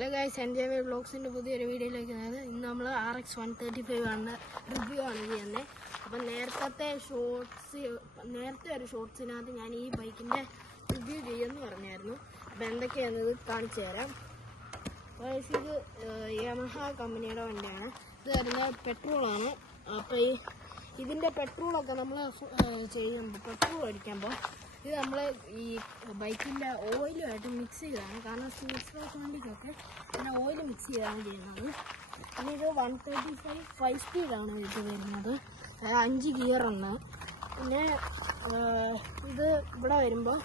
Hello guys, NJV വ്ളോഗ്സിൻ്റെ പുതിയൊരു വീഡിയോയിലേക്ക് ഇന്ന് നമ്മൾ RX 135 ആണ് റിവ്യൂ ആണ് ചെയ്യുന്നത്. അപ്പം നേരത്തെ ഒരു ഷോർട്സിനകത്ത് ഞാൻ ഈ ബൈക്കിൻ്റെ റിവ്യൂ ചെയ്യുമെന്ന് പറഞ്ഞായിരുന്നു. അപ്പം എന്തൊക്കെയാണെന്നത് കാണിച്ചു തരാം. ഗൈസ്, ഇത് യമഹ കമ്പനിയുടെ വണ്ടിയാണ്. ഇത് വരുന്നത് പെട്രോളാണ്. അപ്പോൾ ഇതിൻ്റെ പെട്രോളൊക്കെ നമ്മൾ ചെയ്യുമ്പോൾ പെട്രോൾ അടിക്കുമ്പോൾ ഇത് നമ്മൾ ഈ ബൈക്കിൻ്റെ ഓയിലുമായിട്ട് മിക്സ് ചെയ്താണ്. കാരണം സ്പോർട്സ് ബൈക്ക് വണ്ടിക്കൊക്കെ പിന്നെ ഓയിൽ മിക്സ് ചെയ്താണ് ചെയ്യുന്നത്. പിന്നെ ഇത് 135 5 സ്പീഡാണ് ഇത് വരുന്നത്. 5 ഗിയറുണ്ട്. പിന്നെ ഇത് ഇവിടെ വരുമ്പോൾ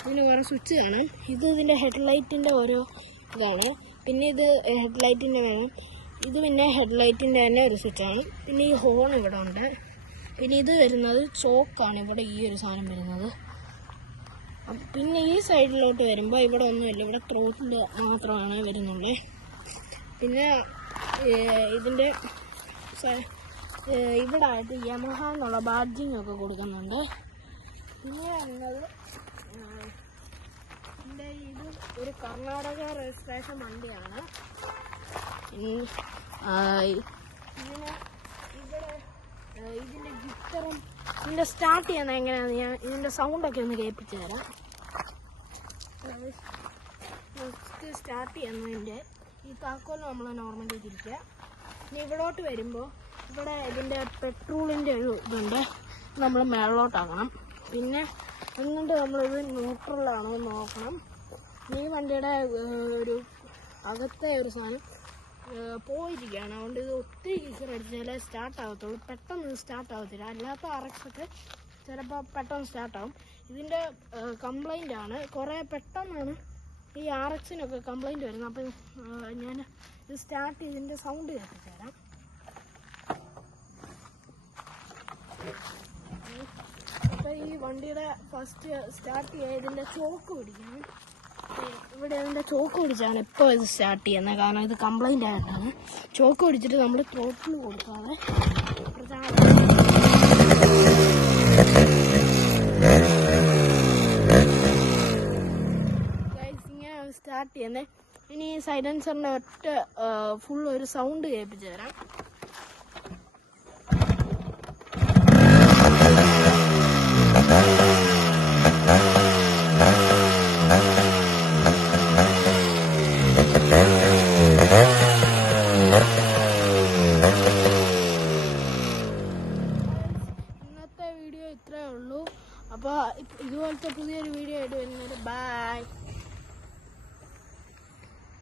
ഇതിന് വേറെ സ്വിച്ച് കാണും. ഇത് ഇതിൻ്റെ ഹെഡ്ലൈറ്റിൻ്റെ ഓരോ ഇതാണ്. പിന്നെ ഇത് ഹെഡ്ലൈറ്റിൻ്റെ വേണം. ഇത് പിന്നെ ഹെഡ്ലൈറ്റിൻ്റെ തന്നെ ഒരു സ്വിച്ചാണ്. പിന്നെ ഈ ഹോൺ ഇവിടെ ഉണ്ട്. പിന്നെ ഇത് വരുന്നത് ചോക്കാണ്. ഇവിടെ ഈ ഒരു സാധനം വരുന്നത്. പിന്നെ ഈ സൈഡിലോട്ട് വരുമ്പോൾ ഇവിടെ ഒന്നുമില്ല, ഇവിടെ ത്രോട്ടിൽ മാത്രമാണ് വരുന്നുള്ളൂ. പിന്നെ ഇതിൻ്റെ ഇവിടെ ആയിട്ട് യമഹ എന്നുള്ള ബാഡ്ജിങ് ഒക്കെ കൊടുക്കുന്നുണ്ട്. പിന്നെ വരുന്നത് ഇതിൻ്റെ ഇത് ഒരു കർണാടക രജിസ്ട്രേഷൻ വണ്ടിയാണ്. ഇതിൻ്റെ ഗിറ്ററും ഇതിൻ്റെ സ്റ്റാർട്ട് ചെയ്യുന്നത് എങ്ങനെയാണെന്ന് ഞാൻ ഇതിൻ്റെ സൗണ്ടൊക്കെ ഒന്ന് കേൾപ്പിച്ച് തരാം. സ്റ്റാർട്ട് ചെയ്യുന്നതിൻ്റെ ഈ താക്കോൽ നമ്മൾ നോർമലി തിരിക്കുക. ഇനി ഇവിടോട്ട് വരുമ്പോൾ ഇവിടെ ഇതിൻ്റെ പെട്രോളിൻ്റെ ഒരു ഇതുണ്ട്, നമ്മൾ മേളിലോട്ടാക്കണം. പിന്നെ എന്നിട്ട് നമ്മളിത് ന്യൂട്രലാണോ എന്ന് നോക്കണം. ഈ വണ്ടിയുടെ ഒരു അകത്തെ ഒരു സാധനം പോയിരിക്കുകയാണ്. അതുകൊണ്ട് ഇത് ഒത്തിരി ഗിയർ അടിച്ചാലേ സ്റ്റാർട്ട് ആകത്തുള്ളൂ. പെട്ടെന്ന് സ്റ്റാർട്ട് ആകത്തില്ല. അല്ലാത്ത RX ഒക്കെ ചിലപ്പോൾ പെട്ടെന്ന് സ്റ്റാർട്ടാകും. ഇതിൻ്റെ കംപ്ലൈൻ്റ് ആണ്. കുറേ പെട്ടെന്നാണ് ഈ RX-നൊക്കെ കംപ്ലൈൻറ്റ് വരുന്നത്. അപ്പം ഞാൻ ഇത് സ്റ്റാർട്ട് ചെയ്തിൻ്റെ സൗണ്ട് കേൾപ്പിച്ചു തരാം. അപ്പോൾ ഈ വണ്ടിയുടെ ഫസ്റ്റ് സ്റ്റാർട്ട് ചെയ്യുക ഇതിൻ്റെ ചോക്ക് പിടിക്കണം. ഇവിടെ അതിൻ്റെ ചോക്ക് പിടിച്ചാണ് ഇപ്പോൾ ഇത് സ്റ്റാർട്ട് ചെയ്യുന്നത്. കാരണം ഇത് കംപ്ലൈൻ്റ് ആയിട്ടാണ്. ചോക്ക് പിടിച്ചിട്ട് നമ്മൾ ത്രോട്ടിൽ കൊടുക്കാതെ സ്റ്റാർട്ട് ചെയ്യുന്നത്. ഇനി സൈലൻസറിൻ്റെ ഒറ്റ ഫുൾ ഒരു സൗണ്ട് കേൾപ്പിച്ചു തരാം.